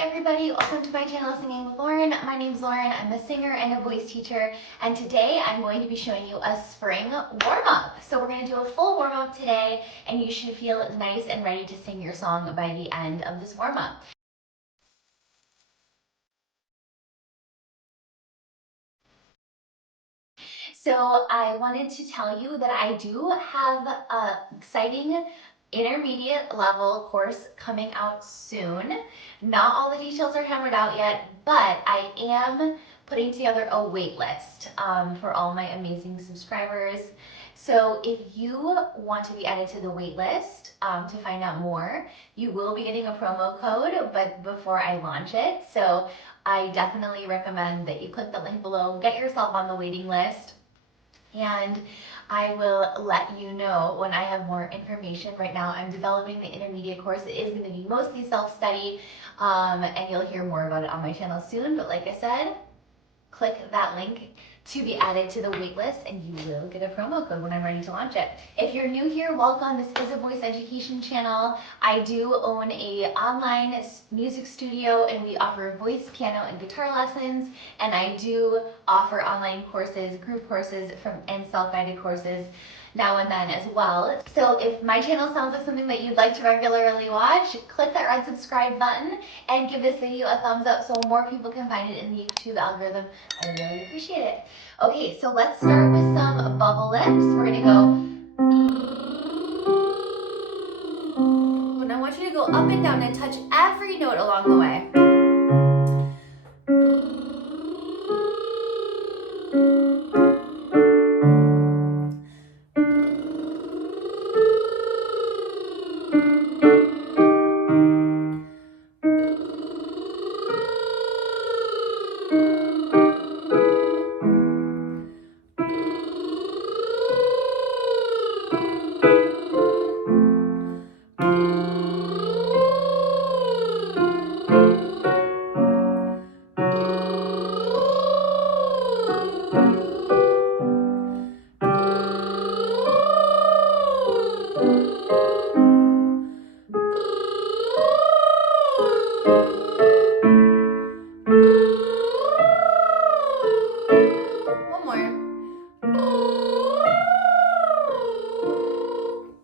everybody, welcome to my channel Singing with Lauren. My name's Lauren, I'm a singer and a voice teacher, and today I'm going to be showing you a spring warm-up. So we're going to do a full warm-up today, and you should feel nice and ready to sing your song by the end of this warm-up. So I wanted to tell you that I do have an exciting intermediate level course coming out soon. Not all the details are hammered out yet, but I am putting together a wait list for all my amazing subscribers. So if you want to be added to the wait list to find out more, you will be getting a promo code, but before I launch it. So I definitely recommend that you click the link below, get yourself on the waiting list, and I will let you know when I have more information. Right now I'm developing the intermediate course. It is going to be mostly self-study, and you'll hear more about it on my channel soon. But like I said, click that link to be added to the waitlist, and you will get a promo code when I'm ready to launch it. If you're new here, welcome. This is a voice education channel. I do own a online music studio, and we offer voice, piano, and guitar lessons. And I do offer online courses, group courses, and self-guided courses now and then as well. So if my channel sounds like something that you'd like to regularly watch, click that red subscribe button and give this video a thumbs up so more people can find it in the YouTube algorithm. I really appreciate it. Okay, so let's start with some bubble lips. We're gonna go, and I want you to go up and down and touch every note along the way.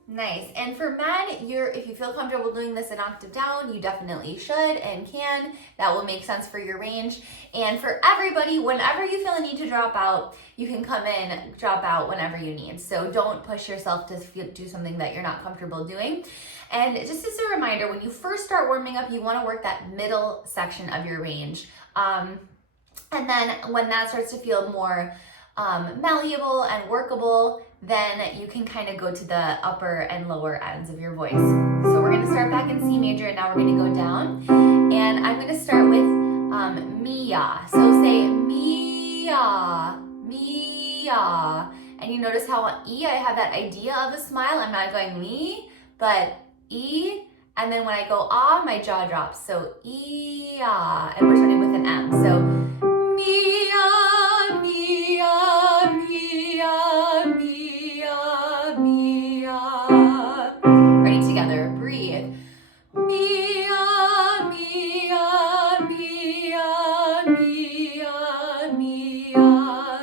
Nice. And for men, if you feel comfortable doing this an octave down, you definitely should and can. That will make sense for your range. And for everybody, whenever you feel a need to drop out, you can come in, drop out whenever you need. So don't push yourself to do something that you're not comfortable doing. And just as a reminder, when you first start warming up, you want to work that middle section of your range. And then when that starts to feel more malleable and workable, then you can kind of go to the upper and lower ends of your voice. So we're going to start back in C major, and now we're going to go down. And I'm going to start with Mia. So say Mia, Mia. And you notice how on E I have that idea of a smile. I'm not going me, but E. And then when I go ah, my jaw drops. So E-ah. And we're starting with an M. So Mia, Mia, Mia, Mia, Mia. Ready, together, breathe. Mia, Mia, Mia, Mia, Mia.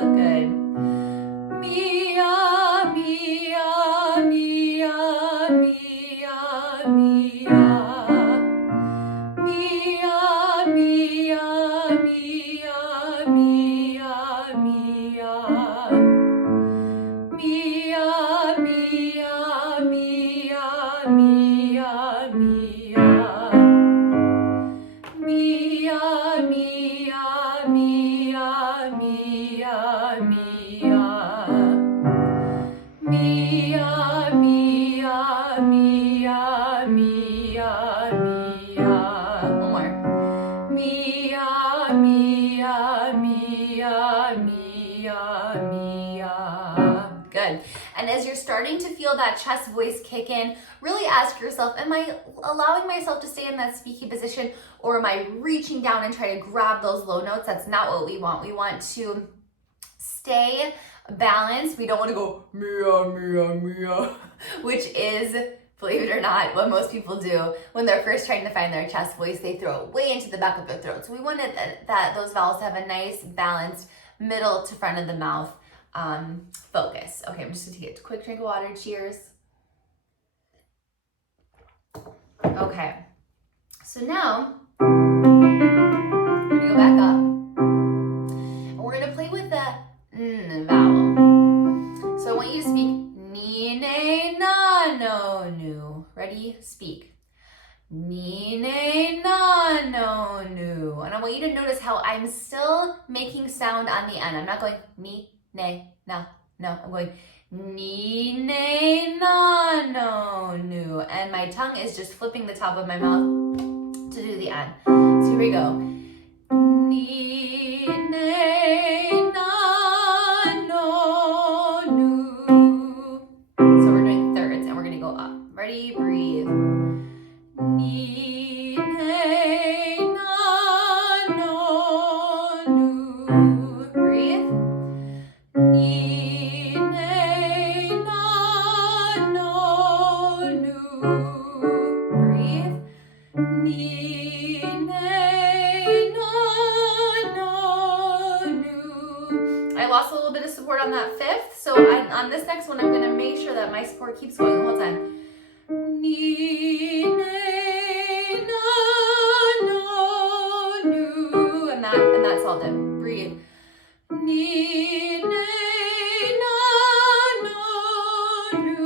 Good. Mia, Mia, Mia, Mia, Mia. Mia, Mia, Mia, Mia, Mia. Mia, Mia, Mia, Mia, Mia. Mia, Mia, Mia, Mia, Mia. Mia, Mia, Mia, Mia, Mia. One more. Mia, Mia, Mia, Mia, Mia. Good. And as you're starting to feel that chest voice kick in, really ask yourself, am I allowing myself to stay in that squeaky position, or am I reaching down and try to grab those low notes? That's not what we want. We want to stay balanced. We don't want to go Mia, Mia, Mia, which is believe it or not, what most people do when they're first trying to find their chest voice, they throw it way into the back of their throat. So we wanted those vowels to have a nice balanced middle to front of the mouth focus. Okay, I'm just gonna take a quick drink of water. Cheers. Okay, so now we're gonna go back up and we're gonna play with the N vowel. So I want you to speak ni, ne, na, no, nu. Ready? Speak. Ni, ne, na, no, nu. And I want you to notice how I'm still making sound on the N. I'm not going ni, ne, na, no. I'm going ni, ne, na, no, nu. And my tongue is just flipping the top of my mouth to do the N. So here we go. Ni, ne, na, no, nu. So we're doing thirds and we're gonna go up. Ready? Breathe. Ni, ne, na, no, nu. Breathe. Ni, ne, na, no, nu. Breathe. Ni, ne, na, no, nu. I lost a little bit of support on that fifth, so on this next one, I'm going to make sure that my support keeps going the whole time. Ni, ne, na, no, nu. And that's all done. Breathe. Ni, ne, na, no, nu.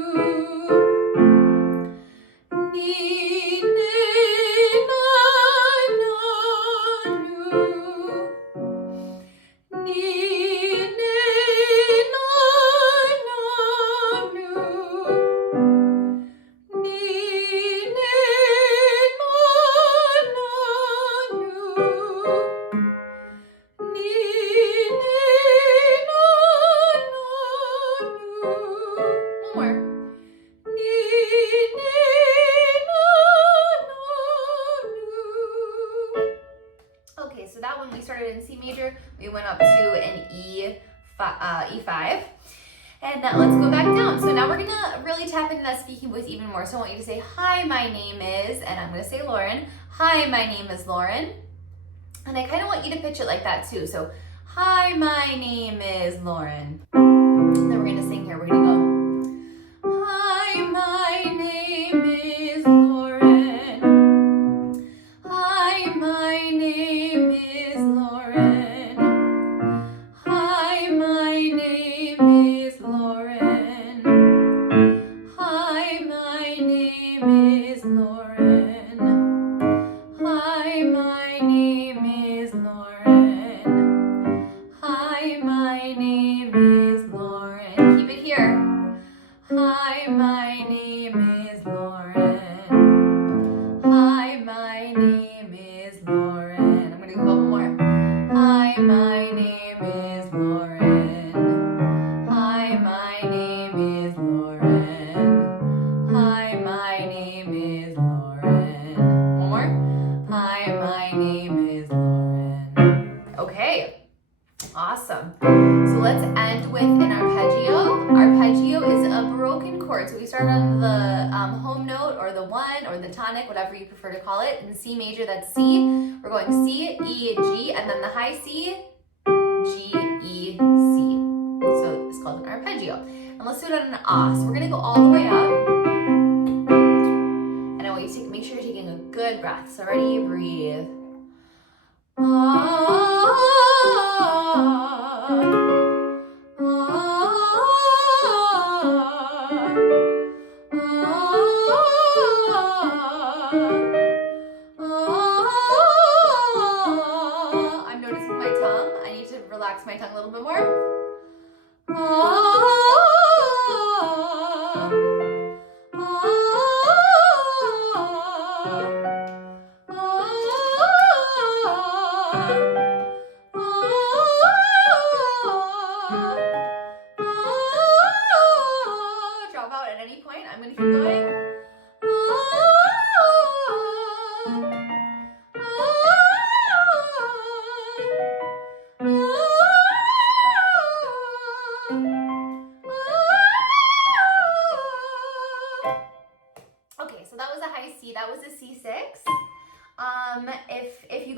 Ni, ne, na, no, nu. Ni, ne, na, no, nu. Ni, ne, na, no, nu. Ni, ne, na, no, nu. One more. Ni, ne, na, no, nu. Okay, so that one we started in C major. We went up to an E5. And let's go back down. So now we're gonna really tap into that speaking voice even more. So I want you to say, hi, my name is, and I'm gonna say Lauren. Hi, my name is Lauren. And I kind of want you to pitch it like that too. So, hi, my name is Lauren. And then we're gonna sing here. We're gonna go, hi, my name is Lauren. Hi, my name is Lauren. Hi, my name is Lauren. Hi, my name is Lauren. Hi, my name is Lauren. Hi, my name is Lauren. Keep it here. Hi, my name is Lauren. Hi, my name is Lauren. I'm gonna go one more. Hi, my name is Lauren. Hi, my name is Lauren. Hi, my name is Lauren. One more. Hi, my name is Lauren. Okay, awesome. So let's end with an arpeggio. Arpeggio is a broken chord. So we start on the home note or the one or the tonic, whatever you prefer to call it. In C major, that's C. We're going C, E, G, and then the high C, G, E, C. So it's called an arpeggio. And let's do it on an ah. So we're gonna go all the way up. And I want you to make sure you're taking a good breath. So ready, breathe. Ah, I'm noticing my tongue. I need to relax my tongue a little bit more. Drop out at any point. I'm going to keep going.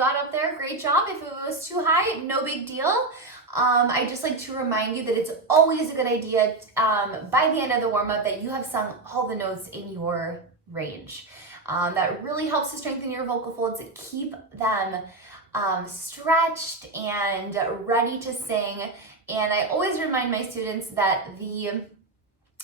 got up there, great job. If it was too high, no big deal. I just like to remind you that it's always a good idea by the end of the warm-up that you have sung all the notes in your range. That really helps to strengthen your vocal folds, keep them stretched and ready to sing. And I always remind my students that the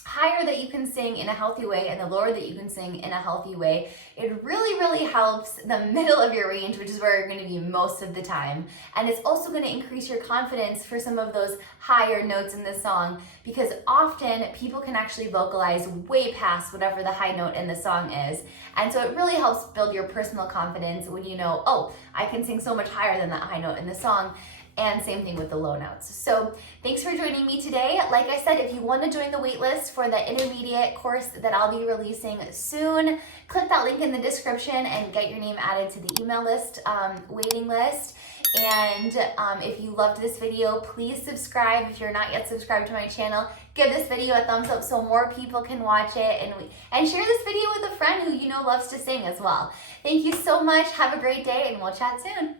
higher that you can sing in a healthy way and the lower that you can sing in a healthy way, it really, really helps the middle of your range, which is where you're going to be most of the time. And it's also going to increase your confidence for some of those higher notes in the song, because often people can actually vocalize way past whatever the high note in the song is. And so it really helps build your personal confidence when you know, oh, I can sing so much higher than that high note in the song. And same thing with the low notes. So thanks for joining me today. Like I said, if you want to join the waitlist for the intermediate course that I'll be releasing soon, click that link in the description and get your name added to the email list, waiting list. And if you loved this video, please subscribe. If you're not yet subscribed to my channel, give this video a thumbs up so more people can watch it, and share this video with a friend who you know loves to sing as well. Thank you so much. Have a great day, and we'll chat soon.